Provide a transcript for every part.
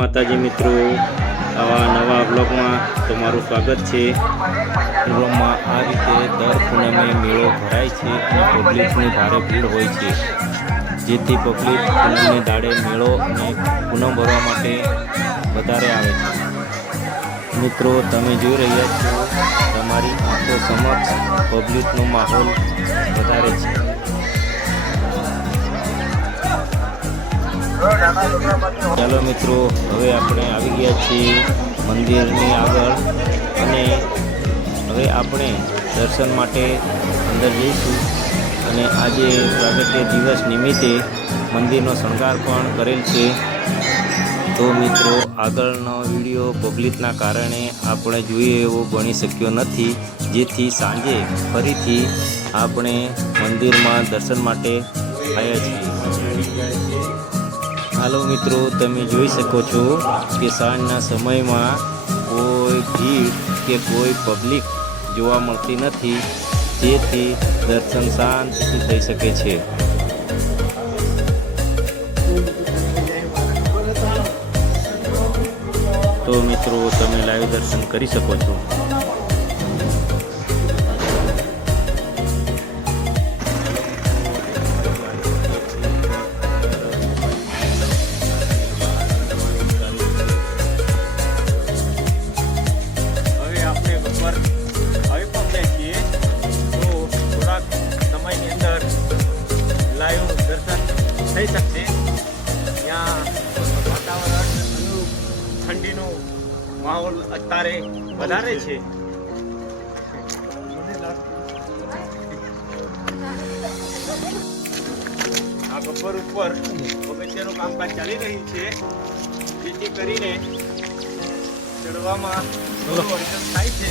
માતાજી મિત્રો, આવા નવા બ્લોગમાં તમારું સ્વાગત છે. પૂનમમાં આ રીતે દર પૂનમે મેળો ભરાય છે અને પબ્લિકની ભારે ભીડ હોય છે, જેથી પબ્લિક પૂનમની દાડે મેળો અને પૂનમ ભરવા માટે વધારે આવે છે. મિત્રો, તમે જોઈ રહ્યા છો તમારી આંખો સમક્ષ પબ્લિકનો માહોલ વધારે છે. ચાલો મિત્રો, હવે આપણે આવી ગયા છીએ મંદિરની આગળ અને હવે આપણે દર્શન માટે અંદર જઈશું. અને આજે પ્રાગટ્ય દિવસ નિમિત્તે મંદિરનો શણગાર પણ કરેલ છે. તો મિત્રો, આગળનો વિડીયો પબ્લિકના કારણે આપણે જોઈએ એવો બની શક્યો નથી, જેથી સાંજે ફરીથી આપણે મંદિરમાં દર્શન માટે આવ્યા છીએ. હાલો મિત્રો, તમે જોઈ શકો છો કે સાંજના સમયમાં કોઈ ભીડ કે કોઈ પબ્લિક જોવા મળતી નથી, જેથી દર્શન શાંતિથી થઈ શકે છે. તો મિત્રો, તમે લાઈવ દર્શન કરી શકો છો. થઈ શકશે. ત્યાં વાતાવરણ ઠંડીનો માહોલ અત્યારે વધારે છે. આ ગબ્બર ઉપર પગથિયાનું કામકાજ ચાલી રહ્યું છે, જેથી કરીને ચડવામાં થોડું અડચણ થાય છે.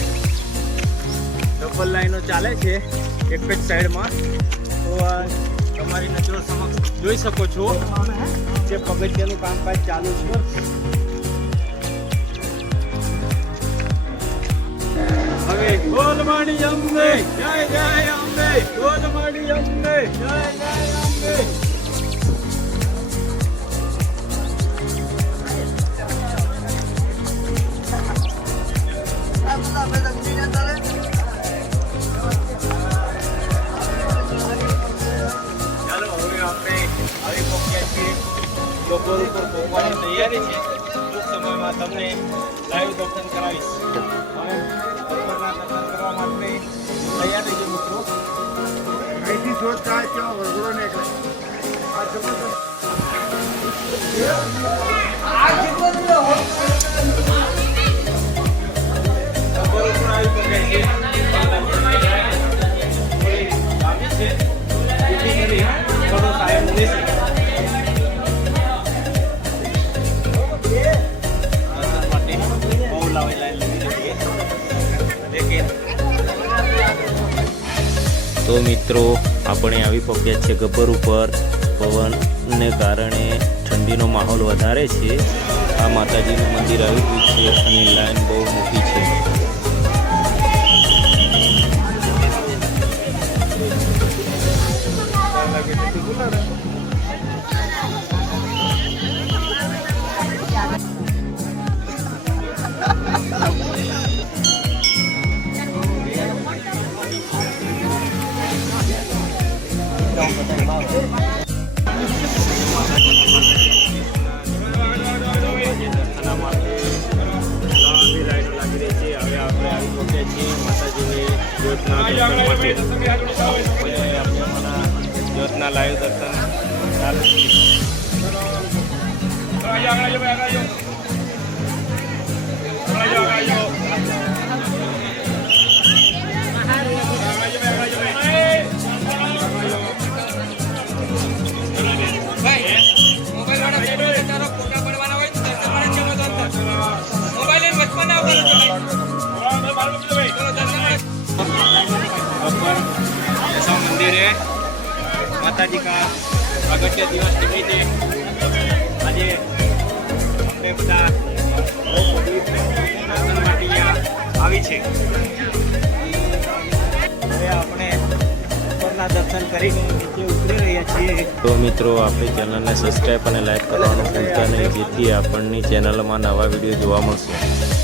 ડબલ લાઈનો ચાલે છે એક જ સાઈડમાં. તો તમારી નજરો સમક્ષ જોઈ શકો છો જે પગથિયાનું કામકાજ ચાલુ છે. હવે ગોલમાડી અંબે જય જય અંબે, ગોલમાડી અંબે જય જય અંબે. બપોર ઉપર પહોંચવાની તૈયારી છે. ટૂંક સમયમાં તમને લાઈવ દર્શન કરાવીશ. અને બપોરના દર્શન કરવા માટે તૈયાર રહીજો મિત્રો. અહીંથી જોતા કેવો વરઘોડો નીકળે. આ જબરદસ્ત બપોર ઉપર આવી પહોંચાય છે. જેથી કરી ઘણો સાહેબ રહેશે. તો મિત્રો, આપણે આવી પહોંચ્યા છે ગબ્બર ઉપર. પવનને કારણે ઠંડીનો માહોલ વધારે છે. આ માતાજીનું મંદિર આવી ગયું છે અને લાઈન બહુ મોટી છે. જ્યોતના લાઈવ દર્શન ચાલુ છે. मंदिर है माताजी का प्रागट्य दिवस निमित्ते आज अमे बधा दर्शन माटे आवी छे. હવે આપણે ઉપરના દર્શન કરીને નીચે ઉતરી રહ્યા છીએ. તો મિત્રો આપણી ચેનલને સબસ્ક્રાઈબ અને લાઈક કરવાનું ભૂલતા નહીં, જેથી આપણની ચેનલમાં નવા વિડીયો જોવા મળશે.